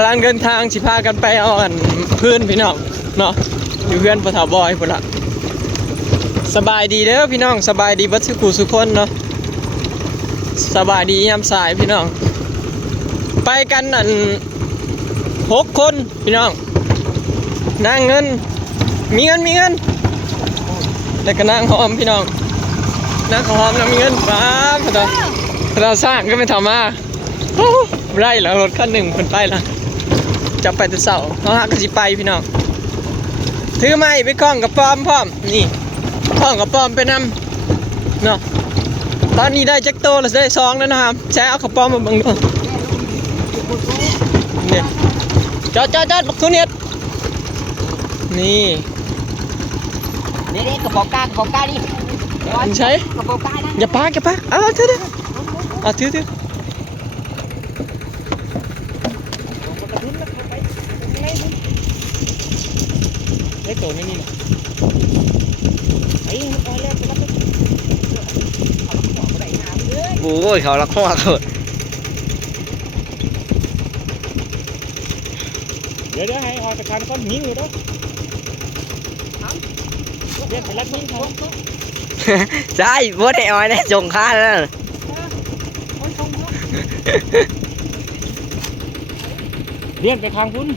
ำลังเดินทางสิพากันไปเอาอันพื้นพี่น้องเนาะอยู่เพื่อนปะถาบอยพุ่นละสบายดีเด้อพี่น้องสบายดีบัดสุขุสุคนเนาะสบายดียามสายพี่น้องไปกันอัน6 คนพี่น้องนั่งเงินมีเงินแล้วก็นั่งหอมพี่น้องนั่งหอมแล้วมีเงินป้าพอเราสร้างก็ไม่ทำมาไร่แล้วรถคันหนึ่งคนไปละจะไปแต่เสาเขาหักก็สิไปพี่น้องถือไม้ไปคล้องกับปอมพร้อมนี่คล้องกับปอมไปนำเนาะตอนนี้ได้แจ็คโตแล้วได้2แล้วนะครับใช้เอากับปอมมาบังดูเนี่ยจอดบักทุเนียดนี่กระเป๋ากาดิใช้กระเป๋ากานะอย่าปากเอาถือเอาถือได้โตนี่นะโอ้ยเขาลักหัวเขาเดี๋ยวให้ออกไปทานก้อนหินอยู่ด้วยเรียกไปรักหินเขาใช่พวกไอ้อ้อยเนี่ยจงค่าแล้วเรียกไปทางคุณ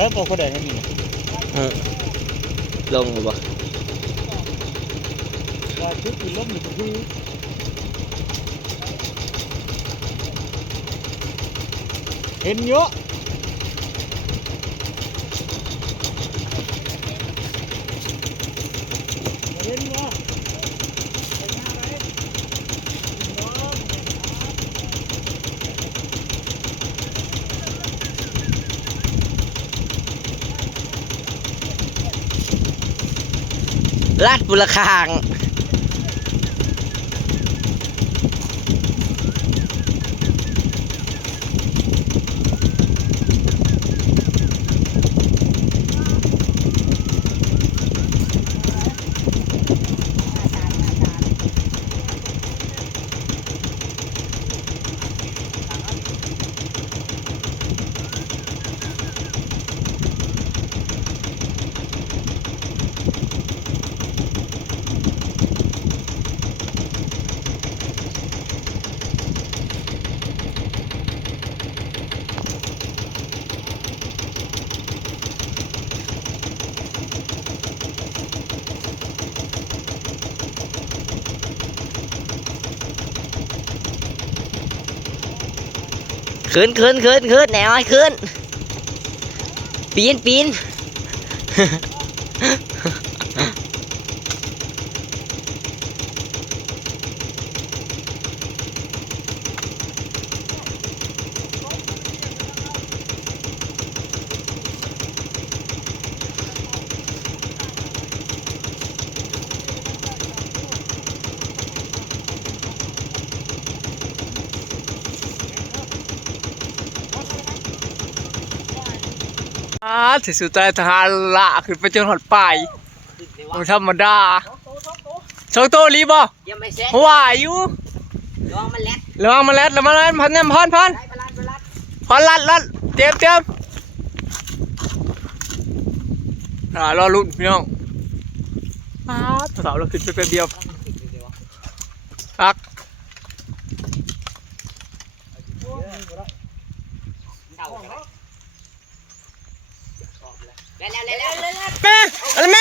แล้วตัวเขาแดงไม่มีลงหรือเปล่าว่าชุดกินล้มอยู่ที่เห็นเยอะเห็นว่าลาดบุรคางขึ้นแนวไอ้ขึ้นปีนที่สุดท้ายทหารละขึ้นไปจนหอดปลายมันธรรมดา2 ตัวรีบบ่ว่าอยู่ระวังมันแลดระวังมันแลดพันลัดเตรียมรอลุ้นพี่น้องสาวเราขึ้นไปแป๊บเดียวพักแม่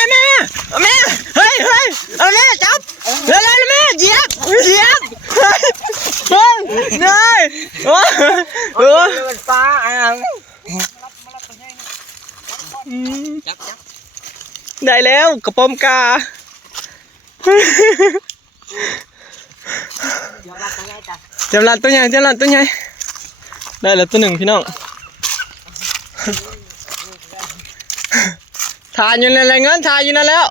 เฮ้ยแม่จับแม่เหยียบเฮ้ยเนยมันฟ้าได้แล้วกระป๋อมกา จำรัดตัวใหญ่ได้แล้วตัวหนึ่งพี่น้องถ่ายอยู่ในอะไรเงินถ่ายอยู่นั่นแล้ว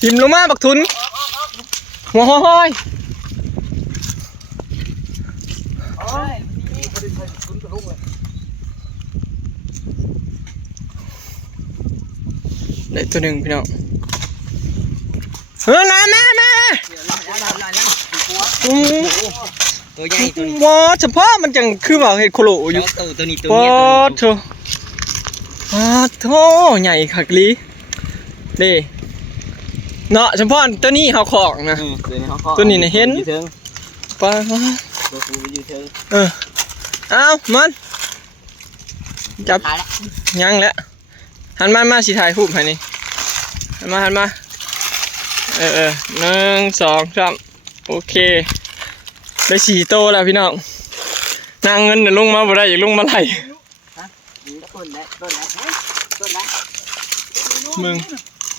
ทิมลงมาบักทุนหัวห้อยได้ตัวหนึ่งพี่น้องน้ำแม่ตัวใหญ่ตัวนี้ ว้าเฉพาะมันจังคือว่าเห็ดโคโลอยู่ ตัวนี้ตัว ว้า นี้ โถว้าโถใหญ่ขักลีเด้เนาะเฉพาะตัวนี้เขาของนะตัวนี้เนี่ยเห็นปลาเอามันจับยังแล้วหันมาสิถ่ายรูปให้นี่หันมา1 2 3โอเคได้4โตแล้วพี่น้องนางเงินเนี่ยลงมาบ่ได้อยากลงมาไหลมึง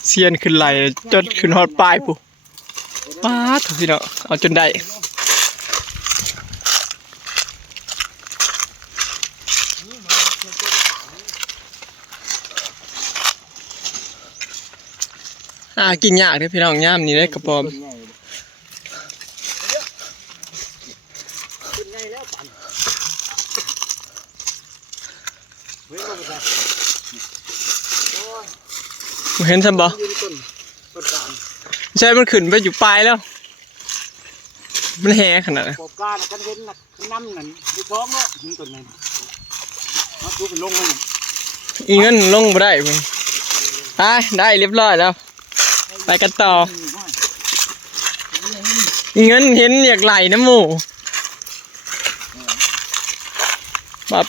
เซียนขึ้นไหลจนขึ้นฮอดปลายปุ๊ป้าถูกพี่น้องเอาจนได้กินยากเด้อพี่น้องย่ามนี่ได้กระป๋อมเห็นซ้ำบ่ใช่มันขึ้นไปอยู่ปลายแล้วมันแห่ขนาดนั้นปอบกากันเห็นนักน้ำนั่นไปท้องเนาะถึงต้นนั้นมาดูเป็นลงมันอีเงินลงบ่ได้มึงได้เรียบร้อยแล้วไปกันต่ออีเงินเห็นอยากไหลน้ำหมู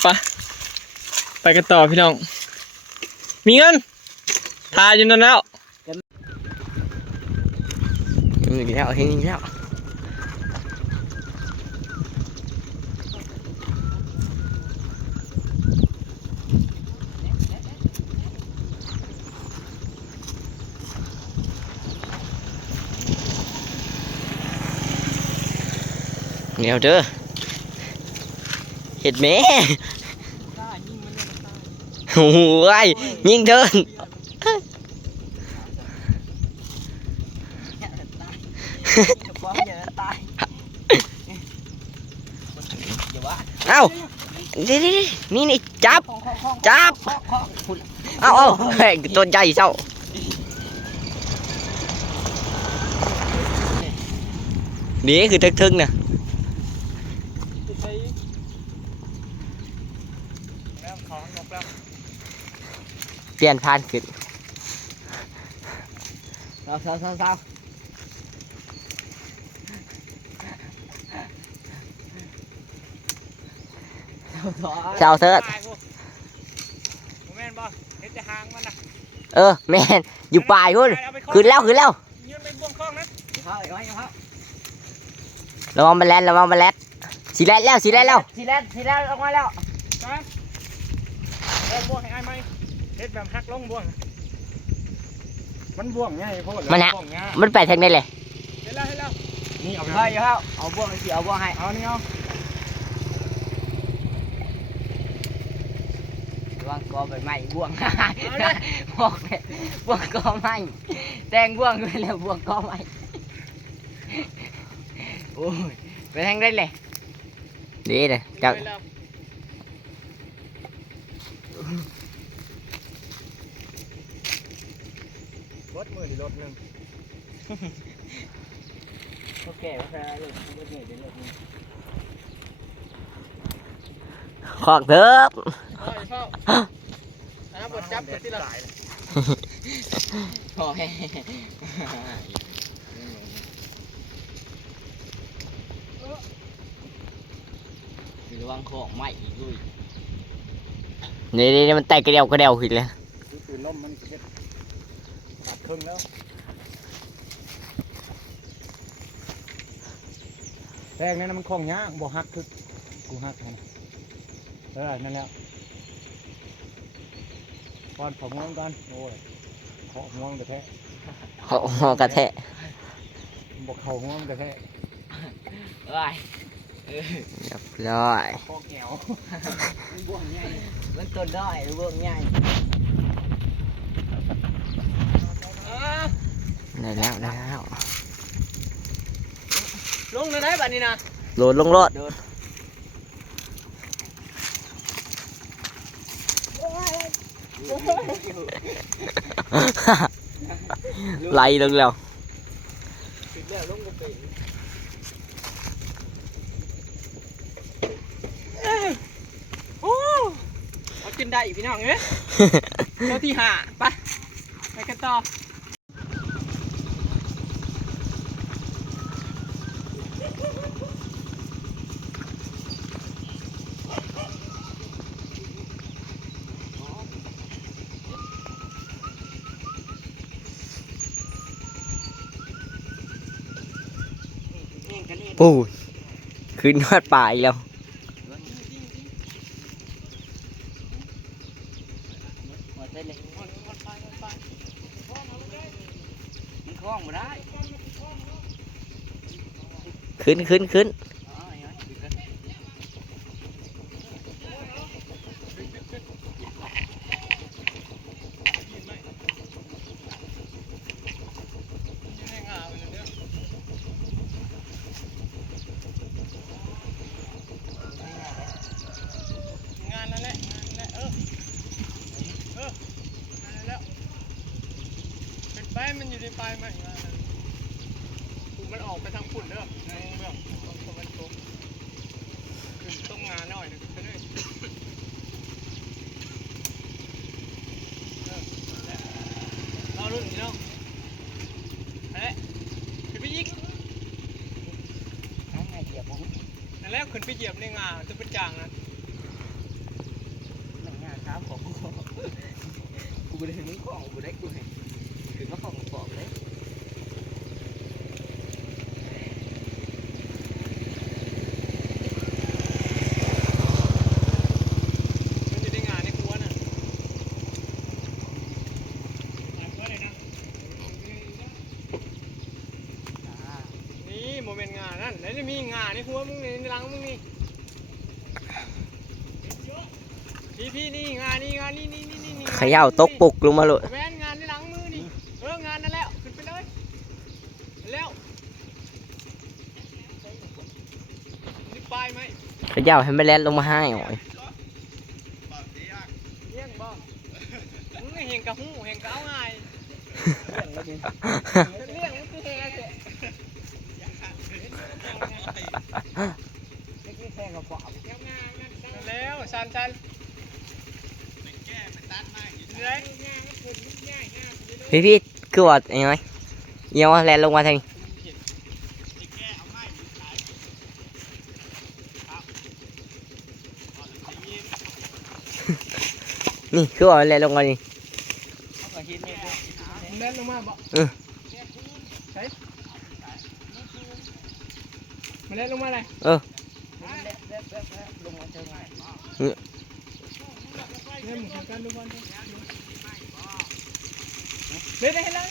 ปะไปกันต่อพี่น้องมีเงินทาอยู่นั่นแล้วอีกแล้วเห็นอีกแล้วเดี๋ยวเด้อเห็ดแม่โอ้ยยิงเดินเอ้านี่จับเอ้าแม่งตัวใหญ่เจ้านี่คือทึกๆนะเปลี่ยนพานขึ้นเศร้าเซิร์ชแม่นอยู่ปลายคุณขึ้นแล้วระวังมันแลนสีแลนแล้วออกมาแล้วบ่วงให้ไอ้ไหมเฮ็ดแบบหักลงบ่วงมันบ่วงไงพ่อมันไปทางไหนเลยเฮ็ดแล้วนี่เอาไปเอาบ่วงสิเอาบ่วงให้เอานี่เอาบ่วงกอใบไม้บ่วงบอกเลยบ่วงกอไม้แตงบ่วงไปแล้วบ่วงกอไม้โอ้ยไปทางไหนเลยดีเลยจังรถมือรถหนึ่งโอเครถมือรถหนึ่งขอกเถิบบดจับที่ละพอแห้ระวังของไหม้อีกด้วยนี่มันแตกกระเดวขึ้นเลยตื่นล้มมันเก็บตัดครึ่งแล้วแรกนี่นะมันคล้องยากบ่หักคือกูหักนะนั่นแล้ว ก่อนขอม่วงก่อนโอ้ยขอม่วงแต่แท้ เขาหอกระแทะ บอกเขาม่วงแต่แท้ เอ้ยเรียบร้อย คอแก้ว บ่วงใหญ่มันต้นด้อยบ่วงใหญ่ได้แล้ว ลงได้บัดนี้นะ โหลดลงรถไล่ลงแล้ว ถึงแล้วลงก็เป็นโอ้เอากินได้อีกพี่น้องเอ้ยตัวที่ห้าไปกันต่อปูขึ้นยอดป่าอีกแล้วมันคล้องมาได้ขึ้นงานนั่นแหละเออนั่นแล้วเป็นไปมันอยู่ในปลายใหม่มามันออกไปทางฝุ่นเด้อทางเมืองตะวันตกขึ้นต้องงานหน่อยนึงไปเลยเรารุ่นนี้เนาะนั่นแหละขึ้นไปยิกนั่นแหละขึ้นไปเหยียบในงาจะเป็นจางนะ กูไม่ได้มึงของกูได้กูเห็นถึงก็ของปอกเลย มันอยู่ในงานในครัวน่ะนี่โมเมนต์งานนั่นแล้วจะมีงานในครัวมึงในรังมึงนี่พี่นี่งานนี่เขย่าตกปุกลงมาเลย แม่นงานในหลังมือนี่งานนั่นแล้วขึ้นไปเลยแล้วนี่ปลายไหม เขย่าให้มันแล่นลงมาให้หน่อย เลี้ยงบ่มึงเห็นกะหูเห็นกะเอาง่ายเลี้ยงมันคือเฮงเสแล้วชันพี่คือว่ายังไงเยี่ยวแล่นลงมาทางนี้นี่คือว่าแล่นลงมานี่ เล่นลงมาบ่ใช่มาเล่นลงมาเลยเล่นเหมือนกันทุกคนเล่นได้ให้เลย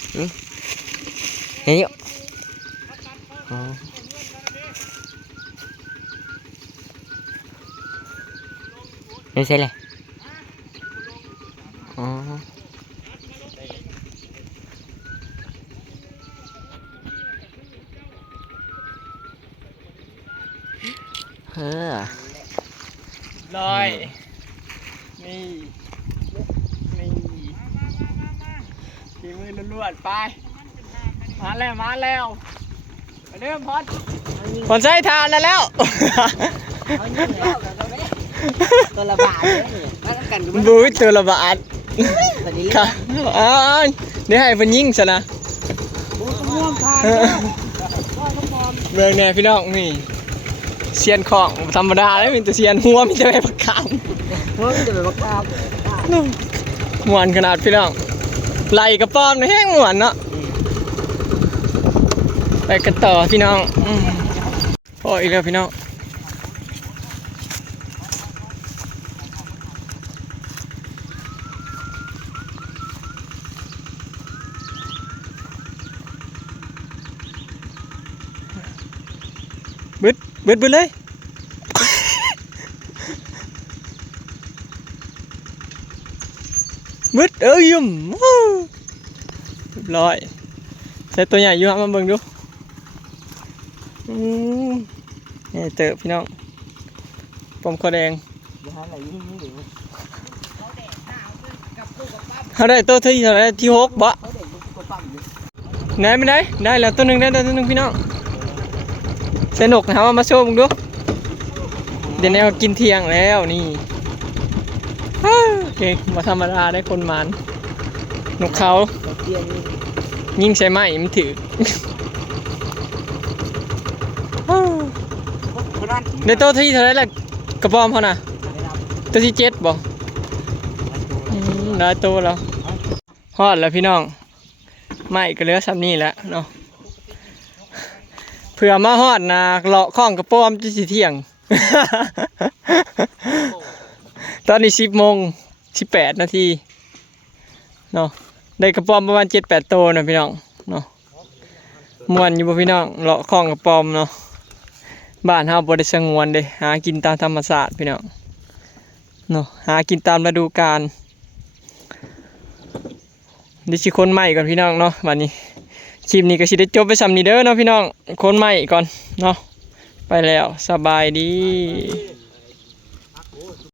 เห็นอยู่นี่ใช่เลยอ๋อลอยนี่ฝีมือล้วนๆไปมาแล้วไปเริ่มพอดคนใช้ทานแล้ว ตัวละบาทเลยมาทำกันดู บุ้ยตัวละบาท ตอนนี้ ค่ะเดี๋ยวให้เพิ่นยิงซะนะเมืองแน่พี่น้องนี่เซียนของธรรมดาแล้วมีแต่เซียนหัวมีแต่ใบผักขาม เฮ้ยจะเป็นมะขาม ม่วนขนาดพี่น้องไหลกระป้อมในแห้งม่วนเนาะไปกันต่อพี่น้องโอ้อีกแล้วพี่น้อง บึดเลยบึดยุ่มวู้เรียบร้อยใส่ตัวใหญ่อยู่ฮะมาเบิ่งดูนี่เตอะพี่น้องปมข้าวแดง อย่าหาอะไรยิ่งหรือ เขาได้ตัวที่เท่าไหร่ที่6บ่ เขาเด็กมันก็ปั๊มอยู่ ไหนไม่ได้ได้แล้วตัวหนึงได้ตัวหนึงพี่น้องสนุกนะครับเอามาโชว์มึงดูเดี๋ยวนี้กินเที่ยงแล้วนี่เก่งมาธรรมดาได้คนมันนกเขา เตียงนี่ ยิ่งใช้ไม้มันถือ คนนั้น ในตัวที่เท่าไหรล่ะกระป๋อมเขาน่ะ ได้รับ ตัวที่7บ่ได้ตัวแล้วฮอดแล้วพี่น้องไม้ก็เหลือซ้ำนี่แหละเนาะเผื่อมาฮอดนะเลาะข้องกระป๋อมจะสิเที่ยง ตอนนี้10:18 นาทีเนาะได้กระป๋อมประมาณ7-8 ตัวนะพี่น้องเนาะม่วนอยู่บ่พี่น้องเลาะข้องกระป๋อมเนาะบ้านเฮาบ่ได้สงวนเด้หากินตามธรรมชาติพี่น้องเนาะหากินตามฤดูกาลเดี๋ยวสิคนใหม่ก่อนพี่น้องเนาะวันนี้คลิปนี้ก็สิได้จบไปส่ำนี้เด้อเนาะพี่น้องคนใหม่ก่อนเนาะไปแล้วสบายดี